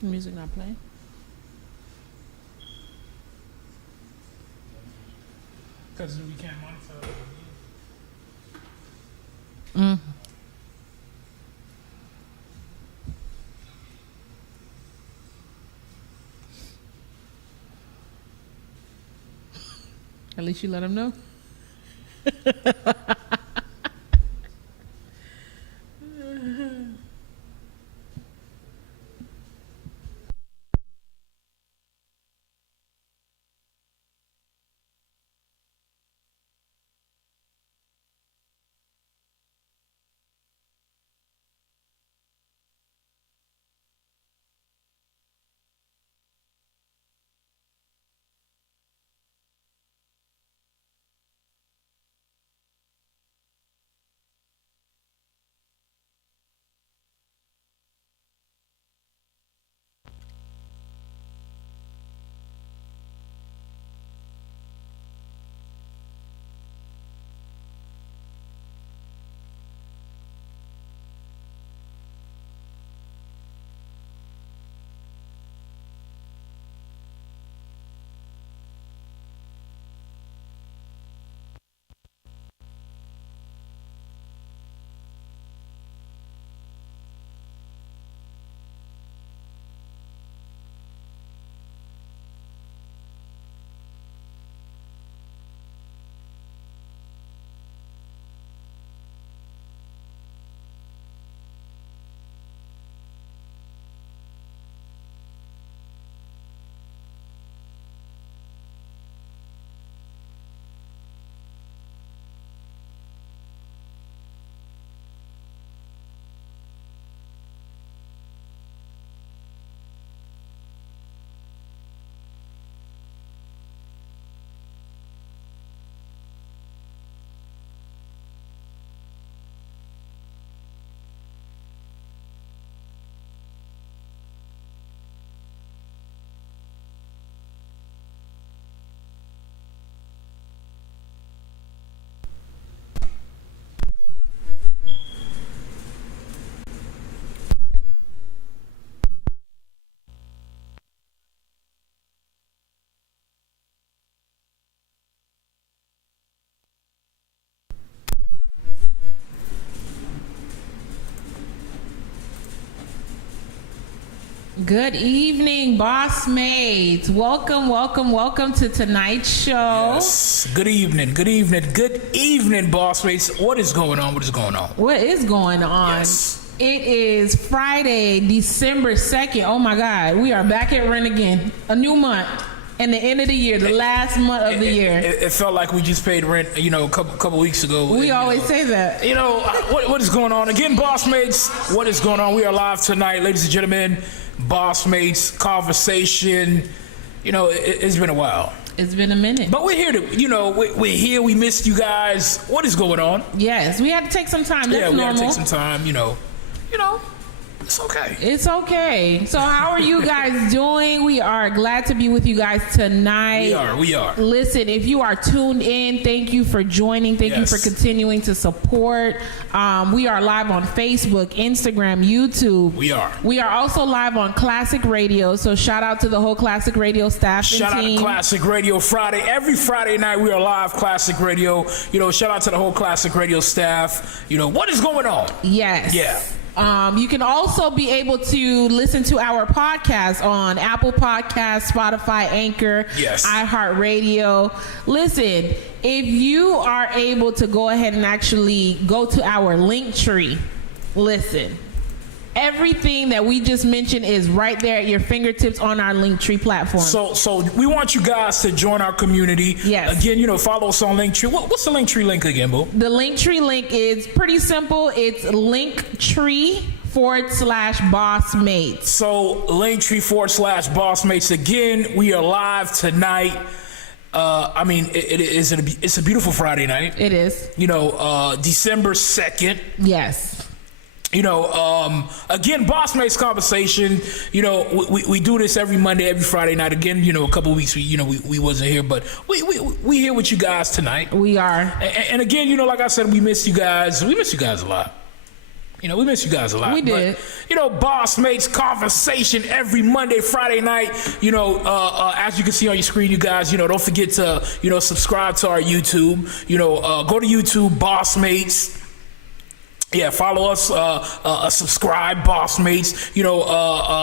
The music not playing. Because we can't monetize it. Mm. At least you let him know. Good evening, BossMates. Welcome to tonight's show. Yes. Good evening, BossMates. What is going on? What is going on? Yes. It is Friday, December 2nd. Oh my God, we are back at rent again. A new month and the end of the year, the last month of the year. It felt like we just paid rent, a couple weeks ago. We always say that. What is going on? Again, BossMates, what is going on? We are live tonight, ladies and gentlemen. BossMates conversation. It's been a while. It's been a minute. But we're here we're here. We missed you guys. What is going on? Yes, we had to take some time. That's normal. Had to take some time, It's okay. It's okay. So how are you guys doing? We are glad to be with you guys tonight. We are. Listen, if you are tuned in, thank you for joining. Thank you for continuing to support. We are live on Facebook, Instagram, YouTube. We are. We are also live on Classic Radio. So shout out to the whole Classic Radio staff and team. Shout out to Classic Radio Friday. Every Friday night we are live Classic Radio. Shout out to the whole Classic Radio staff. What is going on? Yes. Yeah. You can also be able to listen to our podcast on Apple Podcasts, Spotify, Anchor, iHeartRadio. Listen, if you are able to go ahead and actually go to our Linktree, listen. Everything that we just mentioned is right there at your fingertips on our Linktree platform. So we want you guys to join our community. Yes. Again, follow us on Linktree. What's the Linktree link again, Boo? The Linktree link is pretty simple. It's Linktree/BossMates. So Linktree/BossMates. Again, we are live tonight. It's a beautiful Friday night. It is. December 2nd. Yes. Again, BossMates conversation. We do this every Monday, every Friday night. Again, a couple of weeks we wasn't here, but we here with you guys tonight. We are. And again, like I said, we miss you guys. We miss you guys a lot. You know, we miss you guys a lot. We did. But, you know, BossMates conversation every Monday, Friday night. You know, as you can see on your screen, you guys, you know, don't forget to, you know, subscribe to our YouTube. You know, go to YouTube, BossMates. Yeah, follow us, subscribe, BossMates. You know,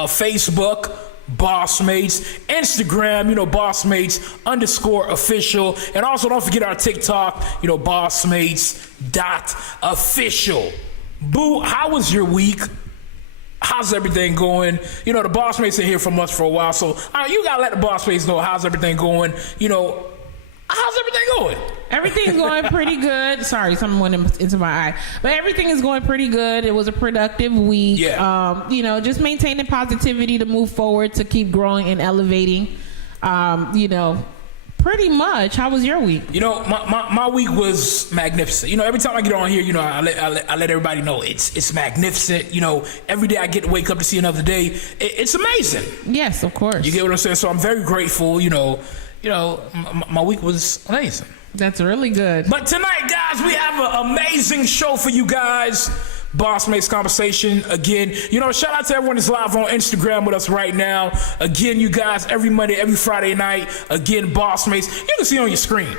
Facebook, BossMates, Instagram, you know, BossMates_official. And also don't forget our TikTok, you know, BossMates.official. Boo, how was your week? How's everything going? You know, the BossMates are here from us for a while, so you gotta let the BossMates know how's everything going. You know, how's everything going? Everything's going pretty good. Sorry, something went into my eye. But everything is going pretty good. It was a productive week. Yeah. You know, just maintaining positivity to move forward, to keep growing and elevating. You know, pretty much. How was your week? You know, my week was magnificent. You know, every time I get on here, you know, I let everybody know it's magnificent. You know, every day I get to wake up to see another day. It's amazing. Yes, of course. You get what I'm saying? So I'm very grateful. You know, my week was amazing. That's really good. But tonight, guys, we have an amazing show for you guys. BossMates conversation again. You know, shout out to everyone that's live on Instagram with us right now. Again, you guys, every Monday, every Friday night. Again, BossMates. You can see on your screen.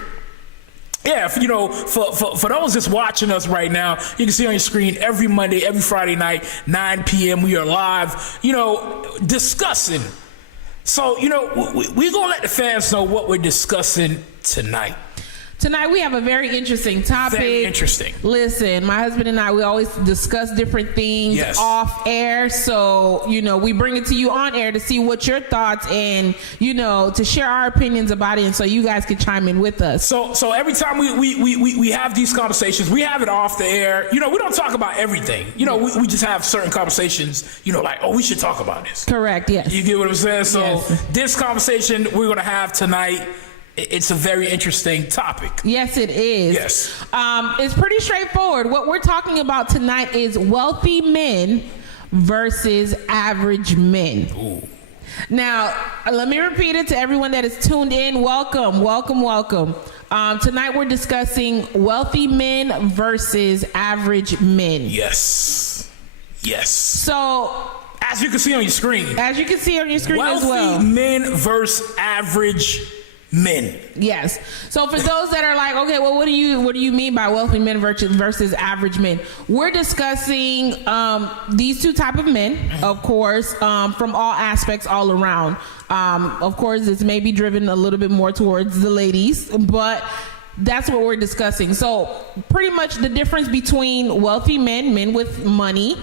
Yeah, you know, for those that's watching us right now, you can see on your screen every Monday, every Friday night, 9 p.m. We are live, you know, discussing. So, you know, we're going to let the fans know what we're discussing tonight. Tonight we have a very interesting topic. Very interesting. Listen, my husband and I, we always discuss different things off air. So, you know, we bring it to you on air to see what your thoughts and, you know, to share our opinions about it, and so you guys can chime in with us. So every time we have these conversations, we have it off the air. You know, we don't talk about everything. You know, we just have certain conversations, you know, like, oh, we should talk about this. Correct, yes. You get what I'm saying? So this conversation we're going to have tonight, it's a very interesting topic. Yes, it is. Yes. It's pretty straightforward. What we're talking about tonight is wealthy men versus average men. Ooh. Now, let me repeat it to everyone that is tuned in. Welcome, welcome, welcome. Tonight we're discussing wealthy men versus average men. Yes. Yes. So, as you can see on your screen. As you can see on your screen as well. Wealthy men versus average men. Yes. So for those that are like, okay, well, what do you mean by wealthy men versus average men? We're discussing these two type of men, of course, from all aspects, all around. Of course, it's maybe driven a little bit more towards the ladies, but that's what we're discussing. So pretty much the difference between wealthy men with money,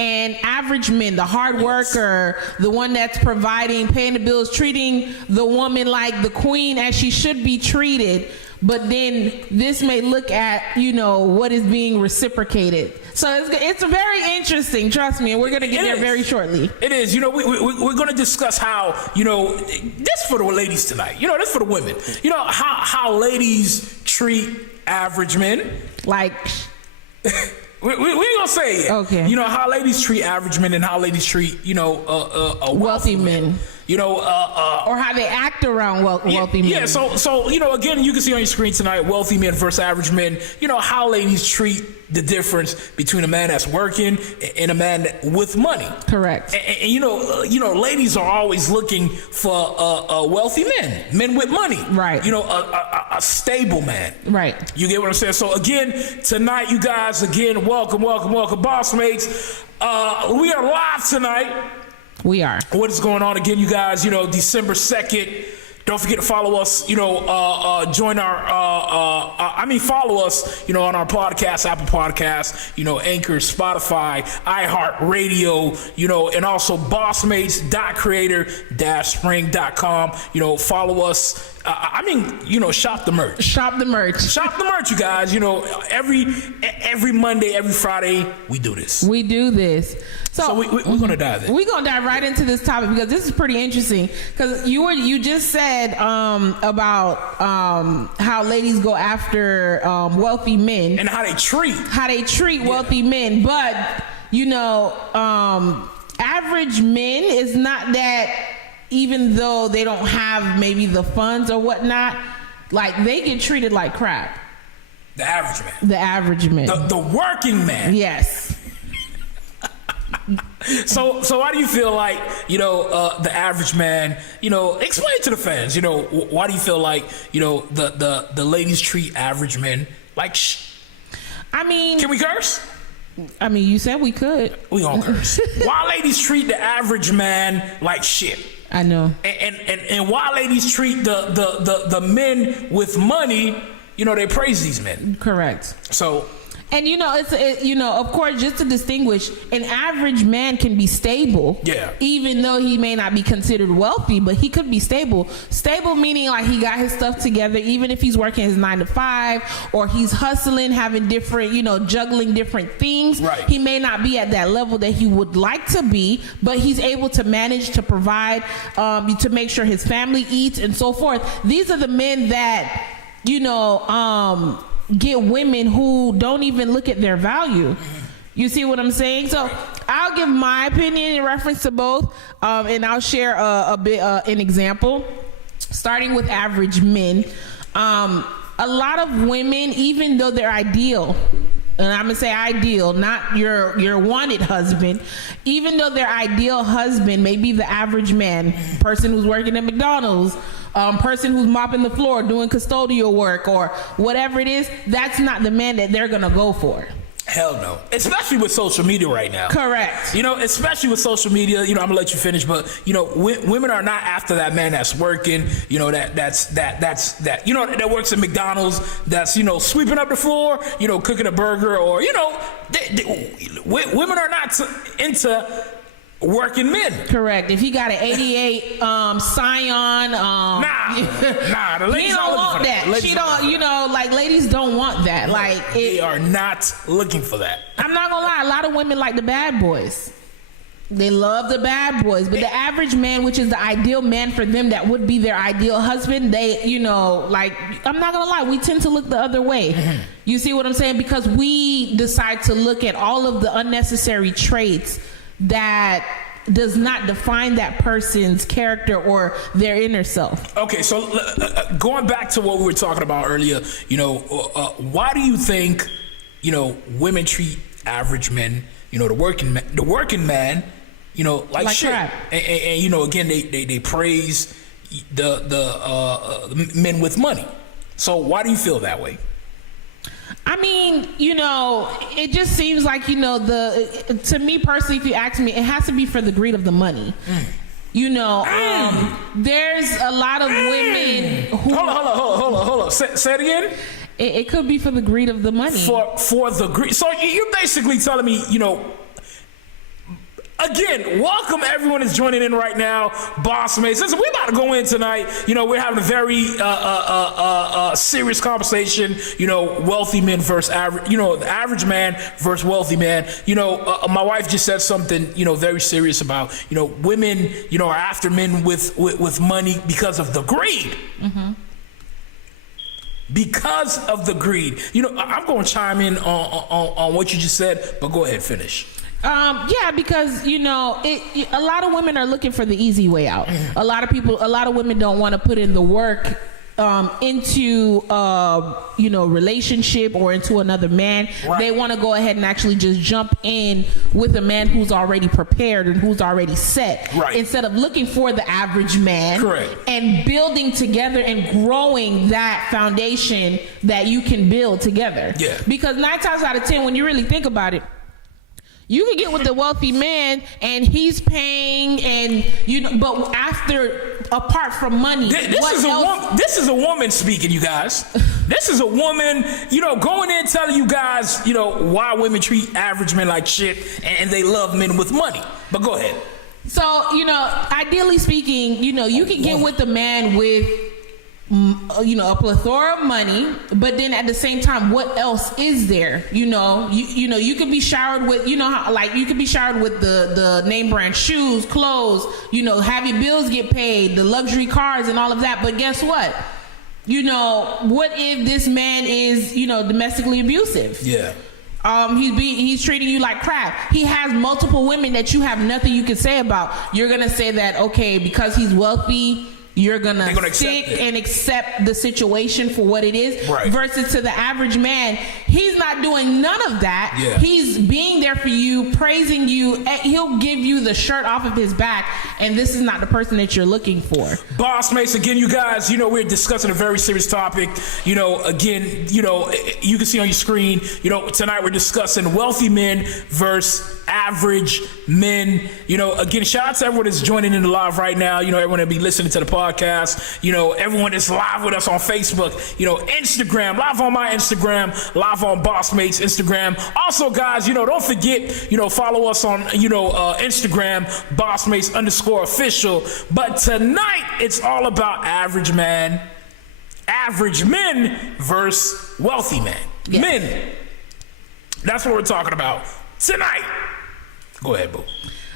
and average men, the hard worker, the one that's providing, paying the bills, treating the woman like the queen as she should be treated. But then this may look at, you know, what is being reciprocated. So it's very interesting, trust me, and we're going to get there very shortly. It is. You know, we're going to discuss how, you know, this for the ladies tonight. You know, this for the women. You know, how ladies treat average men. Like... We ain't gonna say it. Okay. You know how ladies treat average men and how ladies treat, you know, wealthy men. You know, or how they act around wealthy men. Yeah. So you know, again, you can see on your screen tonight, wealthy men versus average men. You know how ladies treat the difference between a man that's working and a man with money. Correct. And you know, ladies are always looking for wealthy men with money. Right. You know, a stable man. Right. You get what I'm saying? So again, tonight, you guys, again, welcome, BossMates. We are live tonight. We are. What is going on again, you guys? You know, December 2nd. Don't forget to follow us, you know, join our, follow us, you know, on our podcast, Apple Podcasts, you know, Anchor, Spotify, iHeartRadio, you know, and also BossMates.creator-spring.com. You know, follow us. You know, shop the merch. Shop the merch. Shop the merch, you guys. You know, every Monday, every Friday, we do this. We do this. So we're going to dive in. We're going to dive right into this topic because this is pretty interesting. Because you just said about how ladies go after wealthy men. And how they treat. Wealthy men. But, you know, average men is not that... Even though they don't have maybe the funds or whatnot, like they get treated like crap. The average man. The average man. The working man. Yes. So why do you feel like, the average man, explain to the fans, why do you feel like, the ladies treat average men like I mean, can we curse? I mean, you said we could. We gonna curse. Why ladies treat the average man like shit? I know. And why ladies treat the men with money, they praise these men. Correct. So. And of course, just to distinguish, an average man can be stable. Yeah. Even though he may not be considered wealthy, but he could be stable. Stable meaning like he got his stuff together, even if he's working his 9 to 5 or he's hustling, having different, juggling different things. Right. He may not be at that level that he would like to be, but he's able to manage to provide, to make sure his family eats and so forth. These are the men that, get women who don't even look at their value. You see what I'm saying? So I'll give my opinion in reference to both, and I'll share an example. Starting with average men, a lot of women, even though they're ideal, and I'm gonna say ideal, not your wanted husband, even though their ideal husband may be the average man, person who's working at McDonald's, person who's mopping the floor, doing custodial work, or whatever it is, that's not the man that they're gonna go for. Hell no. Especially with social media right now. Correct. Especially with social media, I'm gonna let you finish, but women are not after that man that's working, that works at McDonald's, that's sweeping up the floor, cooking a burger, or women are not into working men. Correct. If he got an 88 Scion, the ladies don't want that. She don't, ladies don't want that. They are not looking for that. I'm not gonna lie, a lot of women like the bad boys. They love the bad boys, but the average man, which is the ideal man for them, that would be their ideal husband, they, I'm not gonna lie, we tend to look the other way. Mm-hmm. You see what I'm saying? Because we decide to look at all of the unnecessary traits that does not define that person's character or their inner self. Okay, so going back to what we were talking about earlier, why do you think, women treat average men, the working man, like shit? Crap. And again, they praise the men with money. So why do you feel that way? I mean, it just seems like, to me personally, if you ask me, it has to be for the greed of the money. There's a lot of women who... Hold on. Say it again? It could be for the greed of the money. For the greed. So you're basically telling me, again, welcome everyone that's joining in right now. BossMates. Listen, we're about to go in tonight. We're having a very serious conversation. Wealthy men versus average. The average man versus wealthy man. My wife just said something. Very serious about. Women. Are after men with money because of the greed. Mm-hmm. Because of the greed. I'm going to chime in on what you just said, but go ahead, finish. Because a lot of women are looking for the easy way out. A lot of women don't want to put in the work into relationship or into another man. Right. They want to go ahead and actually just jump in with a man who's already prepared and who's already set, right, instead of looking for the average man. Correct. And building together and growing that foundation that you can build together. Yeah. Because 9 times out of 10, when you really think about it, you can get with the wealthy man and he's paying, and but apart from money, this is a woman speaking, you guys. This is a woman, going in telling you guys, why women treat average men like shit and they love men with money. But go ahead. So, ideally speaking, you can get with a man with a plethora of money, but then at the same time, what else is there? You could be showered with, you could be showered with the name brand shoes, clothes, have your bills get paid, the luxury cars and all of that. But guess what? What if this man is, domestically abusive? Yeah. He's treating you like crap. He has multiple women that you have nothing you can say about. You're gonna say that, okay, because he's wealthy, you're gonna stick and accept the situation for what it is. Right. Versus to the average man, he's not doing none of that. Yeah. He's being there for you, praising you. He'll give you the shirt off of his back, and this is not the person that you're looking for. BossMates, again, you guys, we're discussing a very serious topic. Again, you can see on your screen, tonight we're discussing wealthy men versus average men. Again, shout out to everyone that's joining in the live right now. Everyone that be listening to the podcast. Everyone that's live with us on Facebook. Instagram, live on my Instagram, live on BossMates Instagram. Also, guys, don't forget, follow us on, Instagram, BossMates_official. But tonight, it's all about average men versus wealthy men. Yes. Men. That's what we're talking about tonight. Go ahead, boo.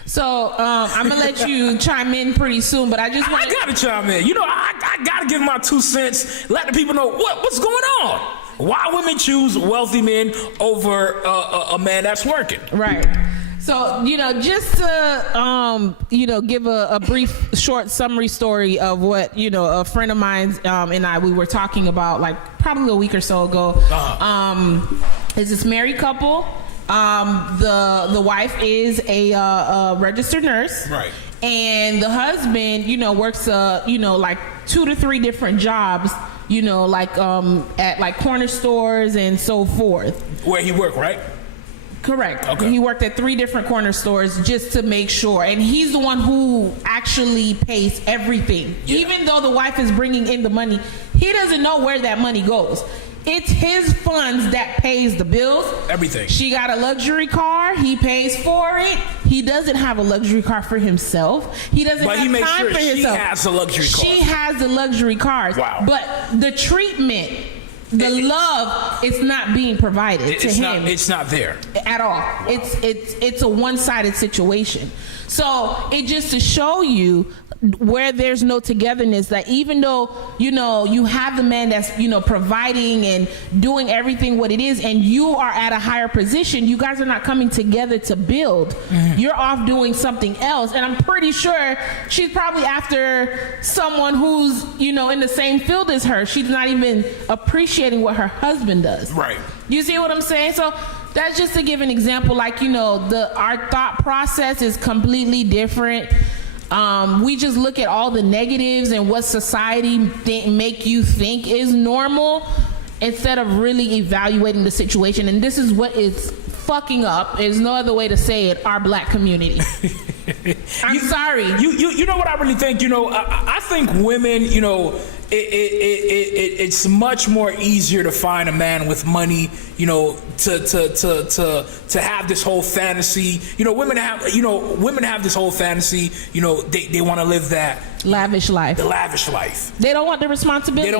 So I'm gonna let you chime in pretty soon, but I just want I gotta chime in. I gotta give my 2 cents. Let the people know what's going on. Why women choose wealthy men over a man that's working. Right. So, just to, give a brief, short summary story of what, a friend of mine and we were talking about, like, probably a week or so ago. Is this married couple. The wife is a registered nurse. Right. And the husband, works, like 2 to 3 different jobs, at like corner stores and so forth. Where he worked, right? Correct. Okay. He worked at 3 different corner stores just to make sure. And he's the one who actually pays everything. Yeah. Even though the wife is bringing in the money, he doesn't know where that money goes. It's his funds that pays the bills. Everything. She got a luxury car. He pays for it. He doesn't have a luxury car for himself. He doesn't have time for himself. But he makes sure she has a luxury car. She has the luxury cars. Wow. But the treatment, the love, is not being provided to him. It's not there at all. Wow. It's a one-sided situation. So it just to show you where there's no togetherness, that even though you have the man that's providing and doing everything what it is, and you are at a higher position, you guys are not coming together to build. Mm-hmm. You're off doing something else, and I'm pretty sure she's probably after someone who's in the same field as her. She's not even appreciating what her husband does. Right. You see what I'm saying? So that's just to give an example. Like our thought process is completely different. We just look at all the negatives and what society make you think is normal, instead of really evaluating the situation. And this is what is fucking up. There's no other way to say it. Our black community. I'm sorry. You know what I really think? I think women, it's much more easier to find a man with money, to have this whole fantasy. Women have this whole fantasy. They want to live that lavish life. The lavish life. They don't want the responsibility.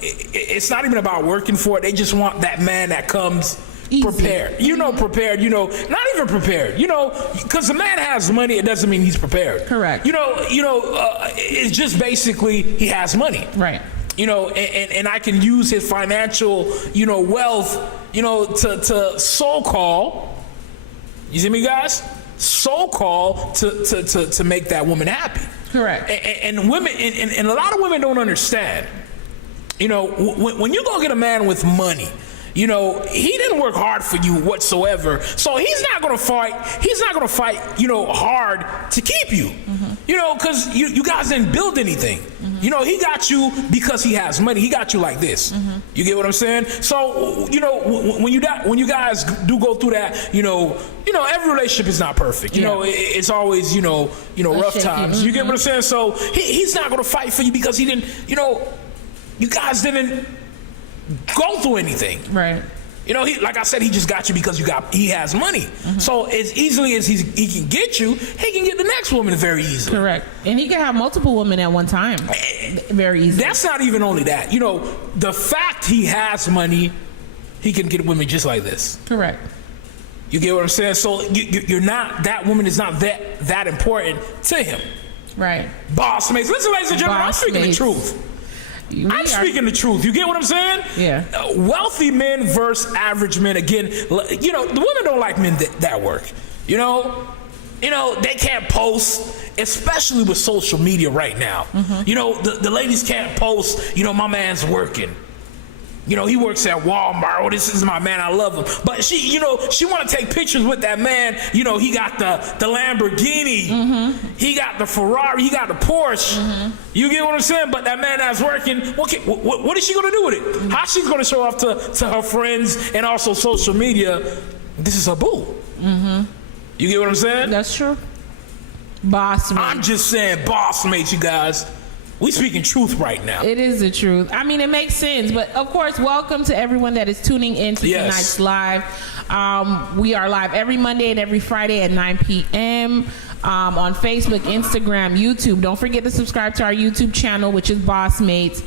It's not even about working for it. They just want that man that comes easy. Prepared. Prepared, not even prepared, because the man has money, it doesn't mean he's prepared. Correct. It's just basically he has money. Right. And I can use his financial, wealth, to so-call, you see me, guys? So-call to make that woman happy. Correct. And women, and a lot of women don't understand, when you go get a man with money, he didn't work hard for you whatsoever. So he's not going to fight. He's not going to fight, hard to keep you. Mm-hmm. Because you guys didn't build anything. Mm-hmm. He got you because he has money. He got you like this. Mm-hmm. You get what I'm saying? So, when you guys do go through that, every relationship is not perfect. It's always, rough times. Mm-hmm. You get what I'm saying? So he's not going to fight for you because he didn't, you guys didn't go through anything. Right. Like I said, he just got you because he has money. Mm-hmm. So as easily as he can get you, he can get the next woman very easily. Correct. And he can have multiple women at one time. Very easily. That's not even only that. The fact he has money, he can get women just like this. Correct. You get what I'm saying? So you're not, that woman is not that important to him. Right. BossMates. Listen, ladies and gentlemen, I'm speaking the truth. I'm speaking the truth. You get what I'm saying? Yeah. Wealthy men versus average men. Again, the women don't like men that work. You know, they can't post, especially with social media right now. You know, the ladies can't post, you know, my man's working. You know, he works at Walmart. Oh, this is my man. I love him. But she, you know, she want to take pictures with that man. You know, he got the Lamborghini. He got the Ferrari. He got the Porsche. You get what I'm saying? But that man that's working, okay, what is she going to do with it? How she's going to show off to her friends and also social media? This is her boo. You get what I'm saying? That's true. BossMates. I'm just saying BossMates, you guys. We speaking truth right now. It is the truth. I mean, it makes sense. But, of course, welcome to everyone that is tuning in to tonight's live. We are live every Monday and every Friday at 9 p.m. On Facebook, Instagram, YouTube. Don't forget to subscribe to our YouTube channel, which is BossMates.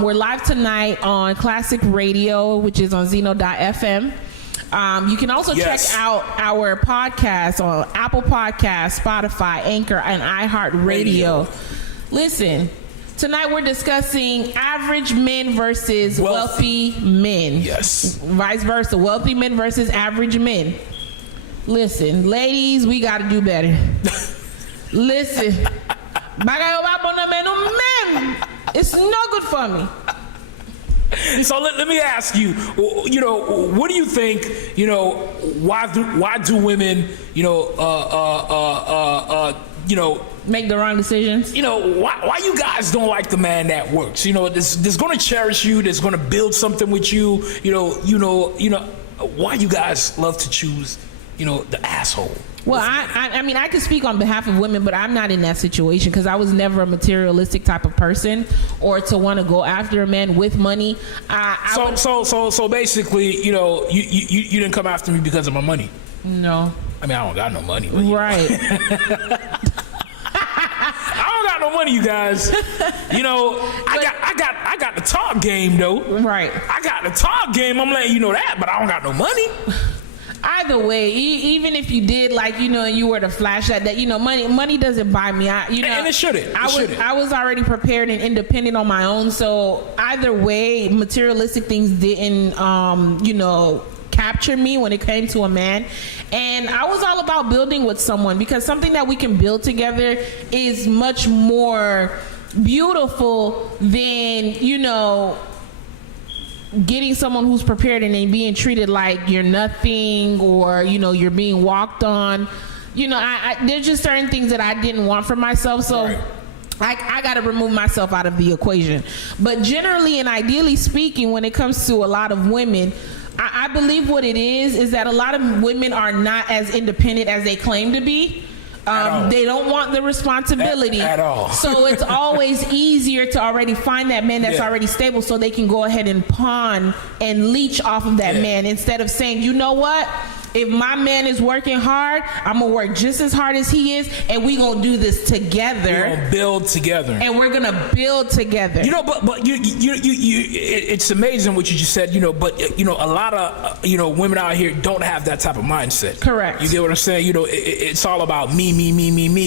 We're live tonight on Classic Radio, which is on Zeno.fm. You can also check out our podcast on Apple Podcasts, Spotify, Anchor, and iHeartRadio. Listen. Tonight we're discussing average men versus wealthy men. Yes. Vice versa. Wealthy men versus average men. Listen, ladies, we got to do better. Listen. It's no good for me. So let me ask you, you know, what do you think, you know, why do women, you know, make the wrong decisions? You know, why you guys don't like the man that works? You know, that's going to cherish you, that's going to build something with you. You know, why you guys love to choose, you know, the asshole? Well, I mean, I can speak on behalf of women, but I'm not in that situation because I was never a materialistic type of person or to want to go after a man with money. So basically, you know, you didn't come after me because of my money. No. I mean, I don't got no money. Right. I don't got no money, you guys. You know, I got the talk game though. Right. I got the talk game. I'm letting you know that, but I don't got no money. Either way, even if you did, like, you know, and you were to flash that, you know, money doesn't buy me. And it shouldn't. I was already prepared and independent on my own. So either way, materialistic things didn't, you know, capture me when it came to a man. And I was all about building with someone because something that we can build together is much more beautiful than, you know, getting someone who's prepared and then being treated like you're nothing or, you know, you're being walked on. You know, there's just certain things that I didn't want for myself. So I got to remove myself out of the equation. But generally and ideally speaking, when it comes to a lot of women, I believe what it is that a lot of women are not as independent as they claim to be. They don't want the responsibility at all. So it's always easier to already find that man that's already stable so they can go ahead and pawn and leech off of that man instead of saying, you know what? If my man is working hard, I'm going to work just as hard as he is, and we're going to do this together. We're going to build together. And we're going to build together. You know, but you it's amazing what you just said, you know, but, you know, a lot of, you know, women out here don't have that type of mindset. Correct. You get what I'm saying? You know, it's all about me.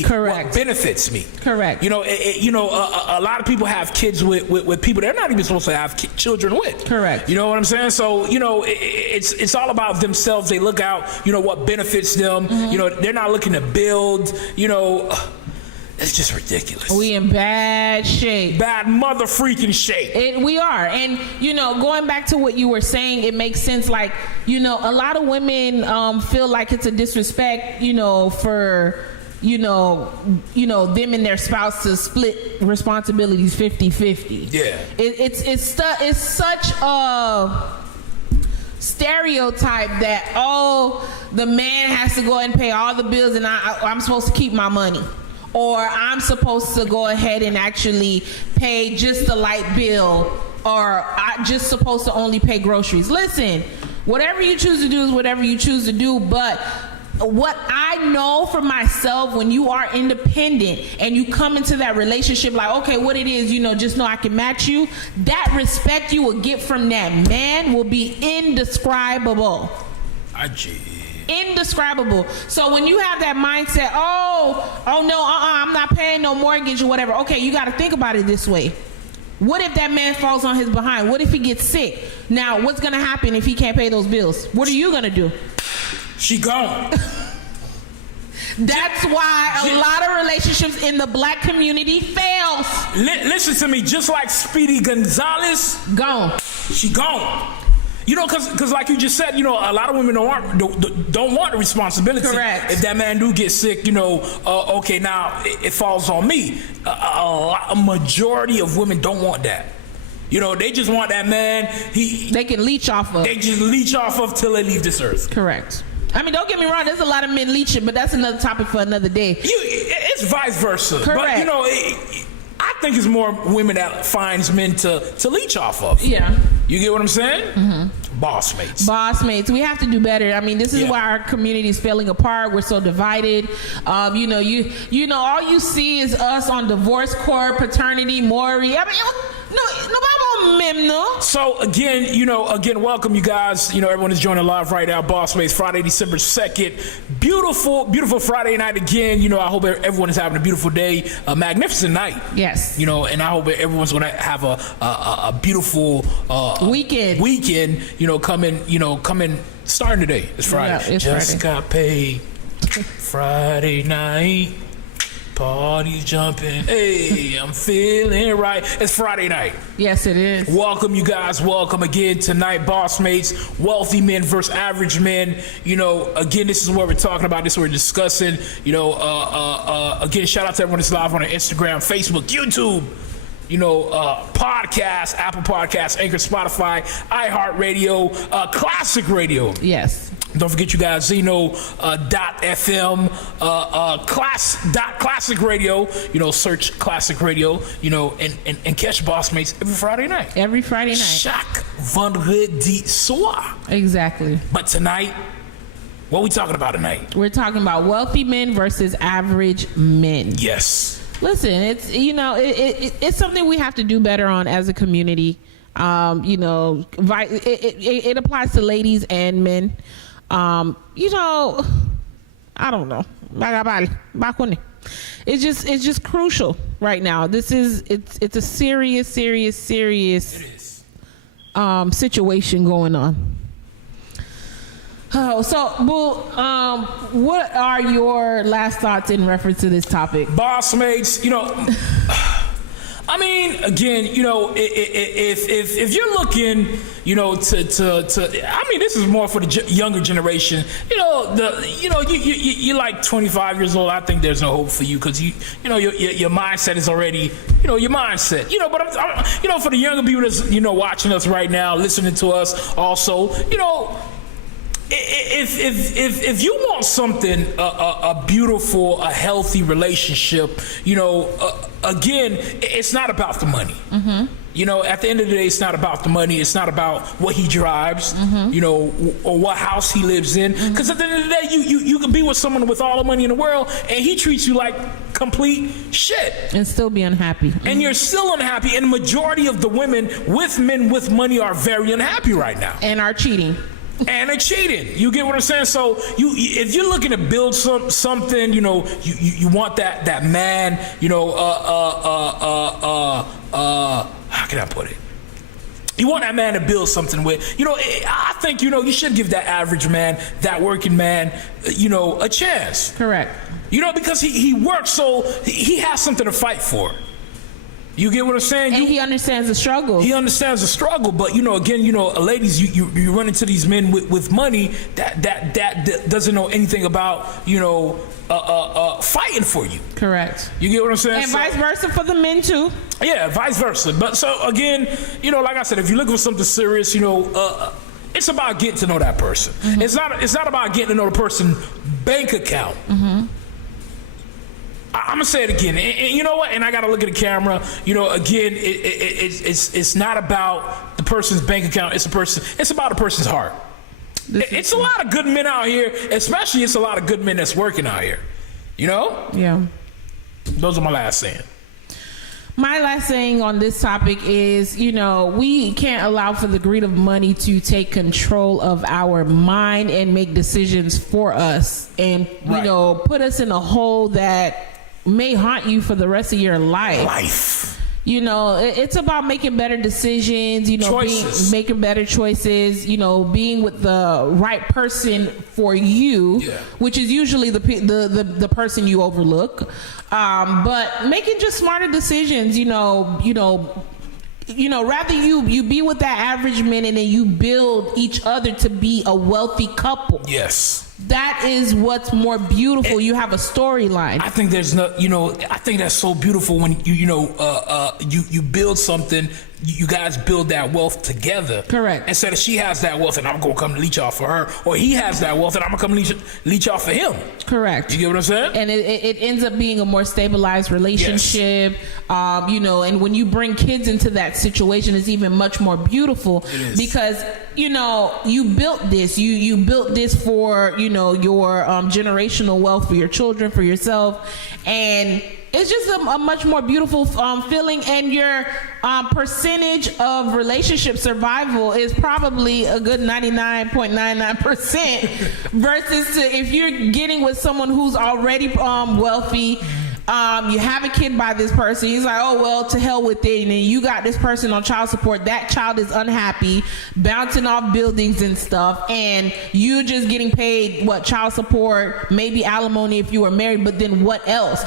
Correct. What benefits me. Correct. You know, a lot of people have kids with people they're not even supposed to have children with. Correct. You know what I'm saying? So, you know, it's all about themselves. They look out, you know, what benefits them. You know, they're not looking to build, you know. It's just ridiculous. We in bad shape. Bad mother freaking shape. We are. And, you know, going back to what you were saying, it makes sense. Like, you know, a lot of women feel like it's a disrespect, you know, for, you know, them and their spouse to split responsibilities 50-50. Yeah. It's such a stereotype that, the man has to go and pay all the bills and I'm supposed to keep my money. Or I'm supposed to go ahead and actually pay just the light bill, or I'm just supposed to only pay groceries. Listen, whatever you choose to do is whatever you choose to do, but what I know for myself, when you are independent and you come into that relationship like, okay, what it is, you know, just know I can match you, that respect you will get from that man will be indescribable. Indescribable. So when you have that mindset, I'm not paying no mortgage or whatever. Okay, you got to think about it this way. What if that man falls on his behind? What if he gets sick? Now, what's going to happen if he can't pay those bills? What are you going to do? She gone. That's why a lot of relationships in the black community fails. Listen to me, just like Speedy Gonzalez, gone. She gone. You know, because like you just said, you know, a lot of women don't want the responsibility. Correct. If that man do get sick, you know, okay, now it falls on me. A majority of women don't want that. You know, they just want that man. They can leech off of. They just leech off of till they leave this earth. Correct. I mean, don't get me wrong. There's a lot of men leeching, but that's another topic for another day. It's vice versa. Correct. But you know, I think it's more women that finds men to leech off of. Yeah. You get what I'm saying? Mm-hmm. BossMates. We have to do better. I mean, this is why our community is falling apart. We're so divided. You know, all you see is us on divorce court, paternity, Maury. I mean, nobody want mem, no. So again, welcome you guys. You know, everyone is joining live right now. BossMates, Friday, December 2nd. Beautiful Friday night again. You know, I hope everyone is having a beautiful day, a magnificent night. Yes. You know, and I hope everyone's going to have a beautiful weekend. You know, coming starting today. It's Friday. Yeah, it's Just Friday. got paid. Friday night. Party jumping. Hey, I'm feeling right. It's Friday night. Yes, it is. Welcome, you guys. Welcome again tonight, BossMates, wealthy men versus average men. You know, again, this is what we're talking about. This is what we're discussing. You know, again, shout out to everyone that's live on Instagram, Facebook, YouTube. You know, podcast, Apple Podcasts, Anchor, Spotify, iHeartRadio, Classic Radio. Yes. Don't forget, you guys, Zeno.fm, Classic Radio. You know, search Classic Radio, you know, and catch BossMates every Friday night. Every Friday night. Chaque vendredi soir. Exactly. But tonight, what are we talking about tonight? We're talking about wealthy men versus average men. Yes. Listen, it's, you know, it's something we have to do better on as a community. You know, it applies to ladies and men. You know, I don't know. It's just crucial right now. It's a serious situation going on. Oh, so, what are your last thoughts in reference to this topic? BossMates, you know, I mean, again, you know, if you're looking, you know, I mean, this is more for the younger generation. You know, you're like 25 years old. I think there's no hope for you because you know, your mindset is already, you know, your mindset. You know, but I'm you know, for the younger people that's, you know, watching us right now, listening to us, also, you know. If you want something, a beautiful, a healthy relationship, you know, again, it's not about the money. Mm-hmm. You know, at the end of the day, it's not about the money. It's not about what he drives, mm-hmm. you know, or what house he lives in. Because at the end of the day, you can be with someone with all the money in the world, and he treats you like complete shit. And still be unhappy. Mm-hmm. And you're still unhappy. And the majority of the women with men with money are very unhappy right now. And are cheating. And they're cheating. You get what I'm saying? So if you're looking to build something, you know, you want that man, you know, how can I put it? You want that man to build something with. You know, I think, you know, you should give that average man, that working man, you know, a chance. Correct. You know, because he works, so he has something to fight for. You get what I'm saying? And he understands the struggle. He understands the struggle, but you know, again, you know, ladies, you run into these men with money that doesn't know anything about, you know, fighting for you. Correct. You get what I'm saying? And vice versa for the men too. Yeah, vice versa. But so again, you know, like I said, if you're looking for something serious, you know, it's about getting to know that person. Mm-hmm. It's not about getting to know the person's bank account. Mm-hmm. I'm gonna say it again, and you know what? And I gotta look at the camera. You know, again, it's not about the person's bank account. It's about the person's heart. It's a lot of good men out here, especially it's a lot of good men that's working out here. You know? Yeah. Those are my last saying. My last saying on this topic is, you know, we can't allow for the greed of money to take control of our mind and make decisions for us, and you know, put us in a hole that may haunt you for the rest of your life. You know, it's about making better decisions, you know, making better choices, you know, being with the right person for you, which is usually the person you overlook. But making just smarter decisions, rather you be with that average man and then you build each other to be a wealthy couple. Yes. That is what's more beautiful. You have a storyline. I think there's no, I think that's so beautiful when you build something. You guys build that wealth together. Correct. Instead of she has that wealth and I'm gonna come leech off for her, or he has that wealth and I'm gonna come leech off for him. Correct. You get what I'm saying? And it ends up being a more stabilized relationship. Yes. And when you bring kids into that situation, it's even much more beautiful. It is. Because you built this. You built this for your generational wealth for your children, for yourself, and it's just a much more beautiful feeling, and your percentage of relationship survival is probably a good 99.99% versus if you're getting with someone who's already wealthy. You have a kid by this person. He's like, oh, well, to hell with it. And then you got this person on child support. That child is unhappy, bouncing off buildings and stuff. And you just getting paid, child support, maybe alimony if you were married, but then what else?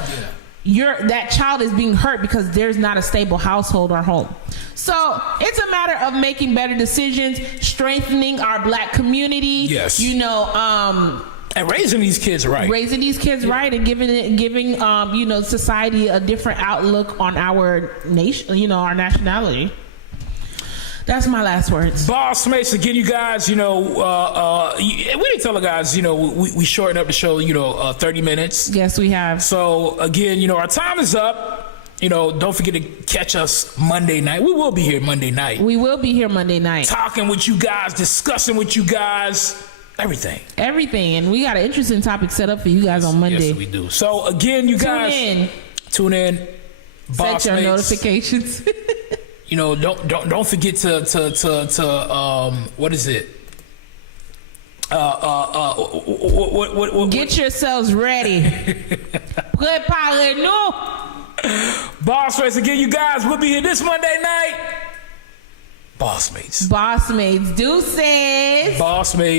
Yeah. That child is being hurt because there's not a stable household or home. So it's a matter of making better decisions, strengthening our Black community. Yes. And raising these kids right. And giving society a different outlook on our nation, our nationality. That's my last words. BossMates, again, you guys, we didn't tell the guys, we shortened up the show, 30 minutes. Yes, we have. So, again, our time is up. Don't forget to catch us Monday night. We will be here Monday night. Talking with you guys, discussing with you guys. Everything, and we got an interesting topic set up for you guys on Monday. Yes, we do. So again, you guys tune in. Set your notifications. Don't forget to what is it? What? Get yourselves ready. Préparez-nous. BossMates, again, you guys. We'll be here this Monday night. BossMates. Deuces. BossMates.